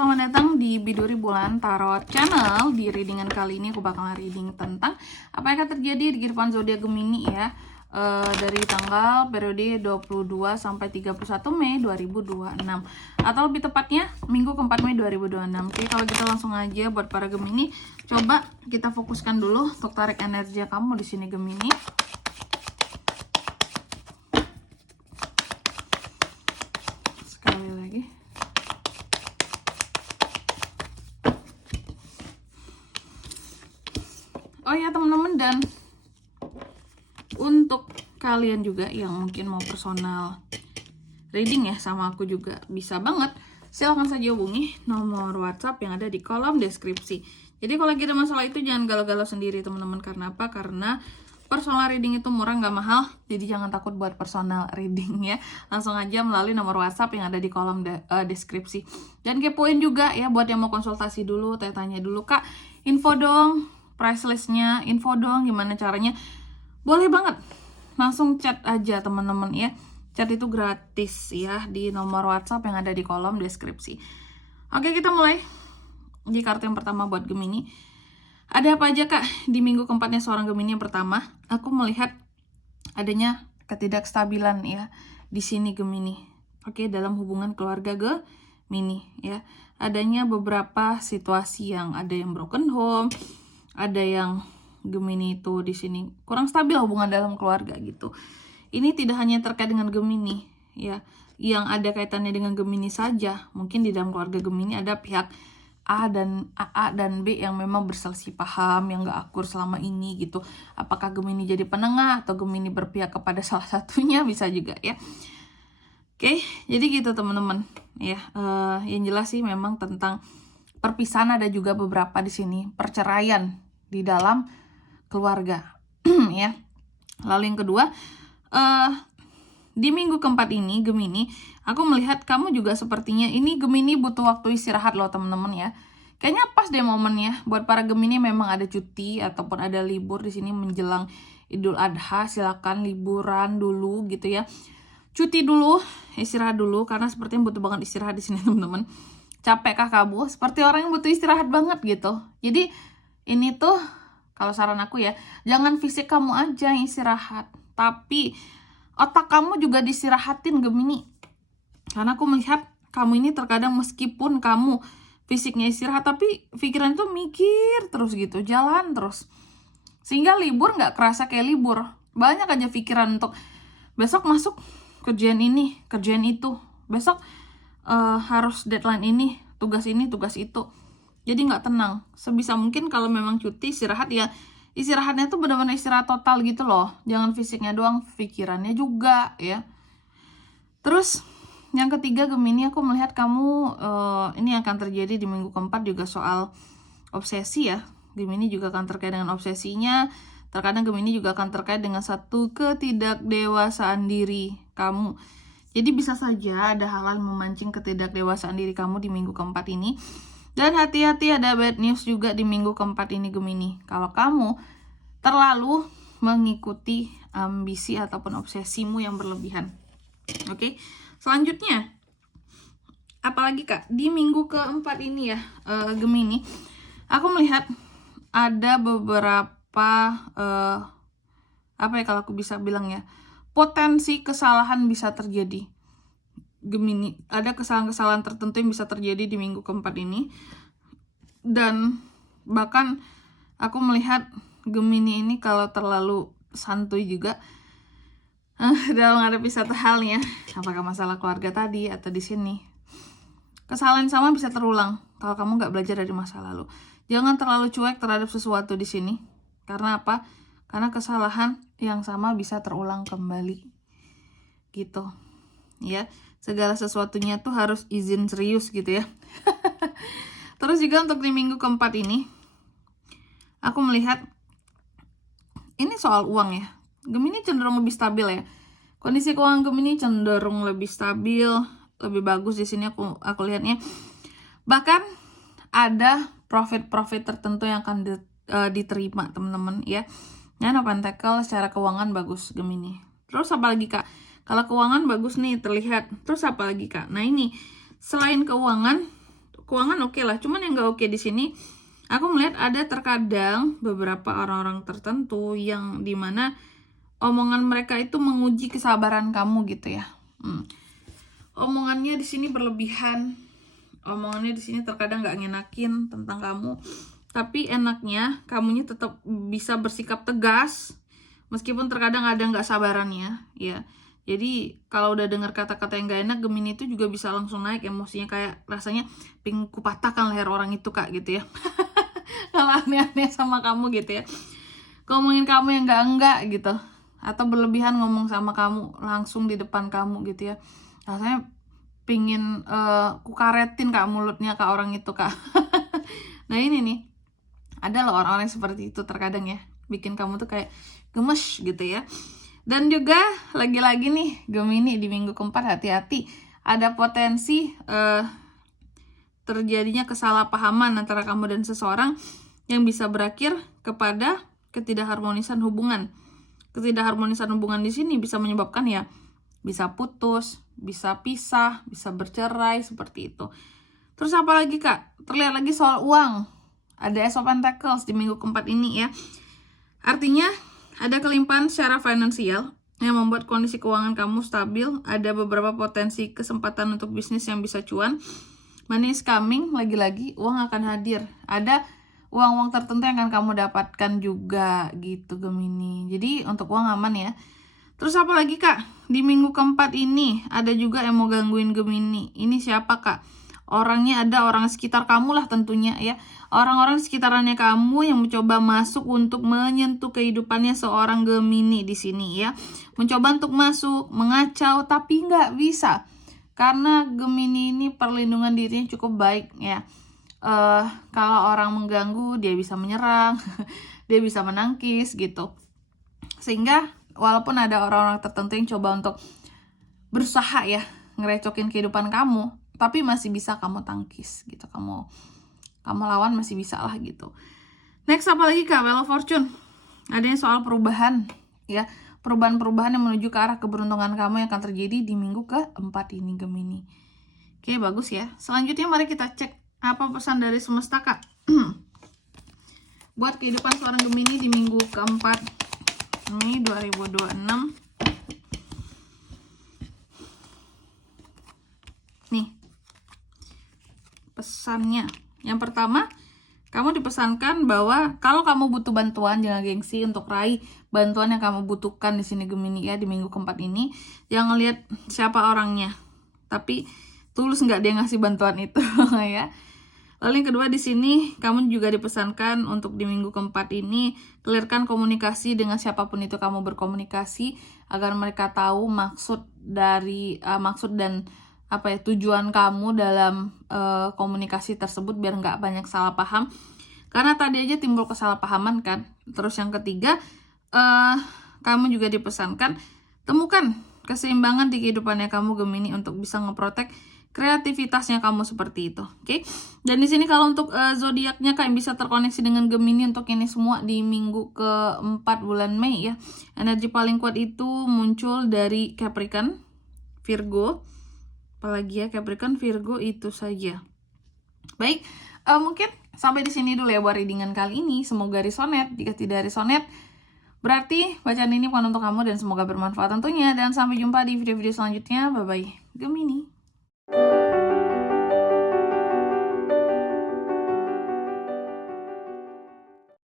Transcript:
selamat datang di Biduri Bulan Tarot Channel. Di readingan kali ini aku bakalan reading tentang apa yang akan terjadi di kehidupan zodiak Gemini ya. Dari tanggal periode 22 sampai 31 Mei 2026 atau lebih tepatnya minggu keempat Mei 2026. Oke, kalau gitu langsung aja buat para Gemini, coba kita fokuskan dulu untuk tarik energi kamu di sini Gemini. Sekali lagi. Oh ya teman-teman, dan untuk kalian juga yang mungkin mau personal reading ya sama aku juga bisa banget. Silahkan saja hubungi nomor WhatsApp yang ada di kolom deskripsi. Jadi kalau lagi ada masalah itu jangan galau-galau sendiri teman-teman. Karena apa? Karena personal reading itu murah nggak mahal. Jadi jangan takut buat personal reading ya. Langsung aja melalui nomor WhatsApp yang ada di kolom deskripsi. Dan kepoin juga ya buat yang mau konsultasi dulu, tanya dulu, Kak, info dong price listnya, info dong gimana caranya. Boleh banget, langsung chat aja teman-teman ya. Chat itu gratis ya di nomor WhatsApp yang ada di kolom deskripsi. Oke, kita mulai. Di kartu yang pertama buat Gemini, ada apa aja Kak di minggu keempatnya seorang Gemini? Yang pertama, aku melihat adanya ketidakstabilan ya di sini Gemini. Oke, dalam hubungan keluarga Gemini ya. Adanya beberapa situasi yang ada yang broken home, ada yang Gemini itu di sini kurang stabil hubungan dalam keluarga gitu. Ini tidak hanya terkait dengan Gemini ya, yang ada kaitannya dengan Gemini saja. Mungkin di dalam keluarga Gemini ada pihak A dan B yang memang berselisih paham, yang gak akur selama ini gitu. Apakah Gemini jadi penengah atau Gemini berpihak kepada salah satunya, bisa juga ya. Oke, jadi gitu teman-teman ya. Yang jelas sih memang tentang perpisahan, ada juga beberapa di sini perceraian di dalam keluarga ya. Lalu yang kedua, di minggu keempat ini Gemini, aku melihat kamu juga sepertinya ini Gemini butuh waktu istirahat loh teman-teman ya. Kayaknya pas deh momennya buat para Gemini, memang ada cuti ataupun ada libur di sini menjelang Idul Adha. Silakan liburan dulu gitu ya. Cuti dulu, istirahat dulu, karena sepertinya butuh banget istirahat di sini teman-teman. Capek kah kamu? Seperti orang yang butuh istirahat banget gitu. Jadi ini tuh kalau saran aku ya, jangan fisik kamu aja yang istirahat, tapi otak kamu juga disirahatin Gemini. Karena aku melihat kamu ini terkadang meskipun kamu fisiknya istirahat, tapi pikiran tuh mikir terus gitu, jalan terus. Sehingga libur nggak kerasa kayak libur. Banyak aja pikiran untuk besok masuk kerjaan ini, kerjaan itu. Besok harus deadline ini, tugas itu. Jadi nggak tenang. Sebisa mungkin kalau memang cuti istirahat ya, istirahatnya tuh benar-benar istirahat total gitu loh. Jangan fisiknya doang, pikirannya juga ya. Terus yang ketiga Gemini, aku melihat kamu ini akan terjadi di minggu keempat juga soal obsesi ya. Gemini juga akan terkait dengan obsesinya. Terkadang Gemini juga akan terkait dengan satu ketidakdewasaan diri kamu. Jadi bisa saja ada hal-hal memancing ketidakdewasaan diri kamu di minggu keempat ini. Dan hati-hati, ada bad news juga di minggu keempat ini Gemini. Kalau kamu terlalu mengikuti ambisi ataupun obsesimu yang berlebihan. Oke, selanjutnya apalagi Kak di minggu keempat ini ya Gemini, aku melihat ada beberapa apa ya kalau aku bisa bilang ya, potensi kesalahan bisa terjadi Gemini. Ada kesalahan-kesalahan tertentu yang bisa terjadi di minggu keempat ini. Dan bahkan aku melihat Gemini ini kalau terlalu santuy juga dalam menghadapi satu hal ya, apakah masalah keluarga tadi atau di sini, kesalahan sama bisa terulang kalau kamu nggak belajar dari masa lalu. Jangan terlalu cuek terhadap sesuatu di sini. Karena apa? Karena kesalahan yang sama bisa terulang kembali gitu ya. Segala sesuatunya tuh harus izin serius gitu ya. Terus juga untuk di minggu keempat ini, aku melihat ini soal uang ya. Gemini cenderung lebih stabil ya. Kondisi keuangan Gemini cenderung lebih stabil, lebih bagus di sini aku lihatnya. Bahkan ada profit tertentu yang akan diterima teman-teman ya. Nine of Pentacles secara keuangan bagus Gemini. Terus apa lagi Kak? Kalau keuangan bagus nih terlihat. Terus apa lagi Kak? Nah ini selain keuangan, keuangan oke lah. Cuman yang nggak oke di sini, aku melihat ada terkadang beberapa orang-orang tertentu yang dimana omongan mereka itu menguji kesabaran kamu gitu ya. Omongannya di sini berlebihan, omongannya di sini terkadang nggak ngenakin tentang kamu, tapi enaknya kamunya tetap bisa bersikap tegas meskipun terkadang ada nggak sabarannya ya. Jadi kalau udah dengar kata-kata yang gak enak, Gemini itu juga bisa langsung naik emosinya, kayak rasanya pingin kupatahkan leher orang itu kak gitu ya. Kalau aneh-aneh sama kamu gitu ya, ngomongin kamu yang enggak gitu, atau berlebihan ngomong sama kamu langsung di depan kamu gitu ya, rasanya pingin kukaretin kak mulutnya kak orang itu kak. Nah ini nih, ada loh orang-orang seperti itu terkadang ya, bikin kamu tuh kayak gemes gitu ya. Dan juga lagi-lagi nih Gemini di minggu keempat, hati-hati, ada potensi terjadinya kesalahpahaman antara kamu dan seseorang yang bisa berakhir kepada ketidakharmonisan hubungan. Ketidakharmonisan hubungan di sini bisa menyebabkan ya bisa putus, bisa pisah, bisa bercerai seperti itu. Terus apa lagi kak? Terlihat lagi soal uang. Ada Ace of Pentacles di minggu keempat ini ya. Artinya ada kelimpahan secara finansial yang membuat kondisi keuangan kamu stabil. Ada beberapa potensi kesempatan untuk bisnis yang bisa cuan. Money is coming, lagi-lagi uang akan hadir. Ada uang-uang tertentu yang akan kamu dapatkan juga gitu Gemini. Jadi untuk uang aman ya. Terus apa lagi kak? Di minggu keempat ini ada juga yang mau gangguin Gemini. Ini siapa kak? Orangnya ada orang sekitar kamu lah tentunya ya. Orang-orang sekitarannya kamu yang mencoba masuk untuk menyentuh kehidupannya seorang Gemini di sini ya. Mencoba untuk masuk, mengacau, tapi nggak bisa. Karena Gemini ini perlindungan dirinya cukup baik ya. Kalau orang mengganggu, dia bisa menyerang, dia bisa menangkis gitu. Sehingga walaupun ada orang-orang tertentu yang coba untuk berusaha ya ngerecokin kehidupan kamu, tapi masih bisa kamu tangkis gitu, kamu lawan masih bisa lah gitu. Next apa lagi kak? Wheel of Fortune. Adanya soal perubahan ya, perubahan-perubahan yang menuju ke arah keberuntungan kamu yang akan terjadi di minggu keempat ini Gemini. Oke bagus ya. Selanjutnya mari kita cek apa pesan dari semesta kak buat kehidupan seorang Gemini di minggu keempat ini 2026. Nih pesannya. Yang pertama, kamu dipesankan bahwa kalau kamu butuh bantuan, jangan gengsi untuk raih bantuan yang kamu butuhkan di sini Gemini ya di minggu keempat ini. Jangan lihat siapa orangnya, tapi tulus nggak dia ngasih bantuan itu ya. Lalu yang kedua di sini kamu juga dipesankan untuk di minggu keempat ini clearkan komunikasi dengan siapapun itu kamu berkomunikasi agar mereka tahu maksud dan tujuan kamu dalam komunikasi tersebut biar nggak banyak salah paham. Karena tadi aja timbul kesalahpahaman kan. Terus yang ketiga, kamu juga dipesankan temukan keseimbangan di kehidupannya kamu Gemini untuk bisa ngeprotek kreativitasnya kamu seperti itu. Oke. Dan di sini kalau untuk zodiaknya kalian bisa terkoneksi dengan Gemini untuk ini semua di minggu keempat bulan Mei ya. Energi paling kuat itu muncul dari Capricorn, Virgo. Apalagi ya Capricorn, Virgo itu saja. Baik, mungkin sampai di sini dulu ya buat readingan kali ini. Semoga resonate. Jika tidak resonate, berarti bacaan ini bukan untuk kamu dan semoga bermanfaat tentunya. Dan sampai jumpa di video-video selanjutnya. Bye-bye, Gemini.